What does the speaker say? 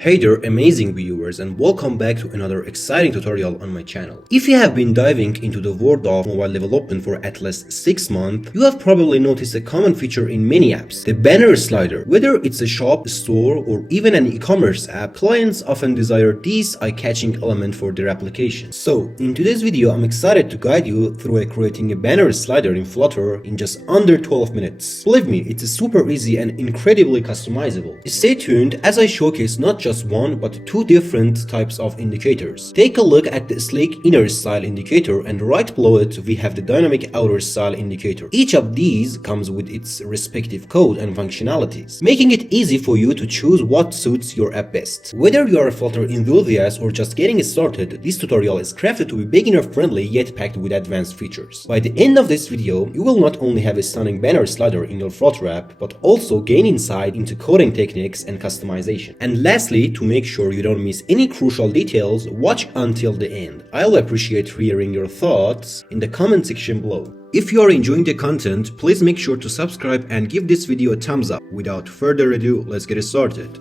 Hey there amazing viewers and welcome back to another exciting tutorial on my channel. If you have been diving into the world of mobile development for at least 6 months, you have probably noticed a common feature in many apps, the banner slider. Whether it's a shop, store, or even an e-commerce app, clients often desire this eye-catching element for their application. So, in today's video, I'm excited to guide you through creating a banner slider in Flutter in just under 12 minutes. Believe me, it's super easy and incredibly customizable. Stay tuned as I showcase not just one but two different types of indicators. Take a look at the sleek inner style indicator, and right below it we have the dynamic outer style indicator. Each of these comes with its respective code and functionalities, making it easy for you to choose what suits your app best. Whether you are a Flutter enthusiast or just getting started, this tutorial is crafted to be beginner friendly yet packed with advanced features. By the end of this video, you will not only have a stunning banner slider in your Flutter app, but also gain insight into coding techniques and customization. And lastly, to make sure you don't miss any crucial details, watch until the end. I'll appreciate hearing your thoughts in the comment section below. If you are enjoying the content, please make sure to subscribe and give this video a thumbs up. Without further ado, let's get started.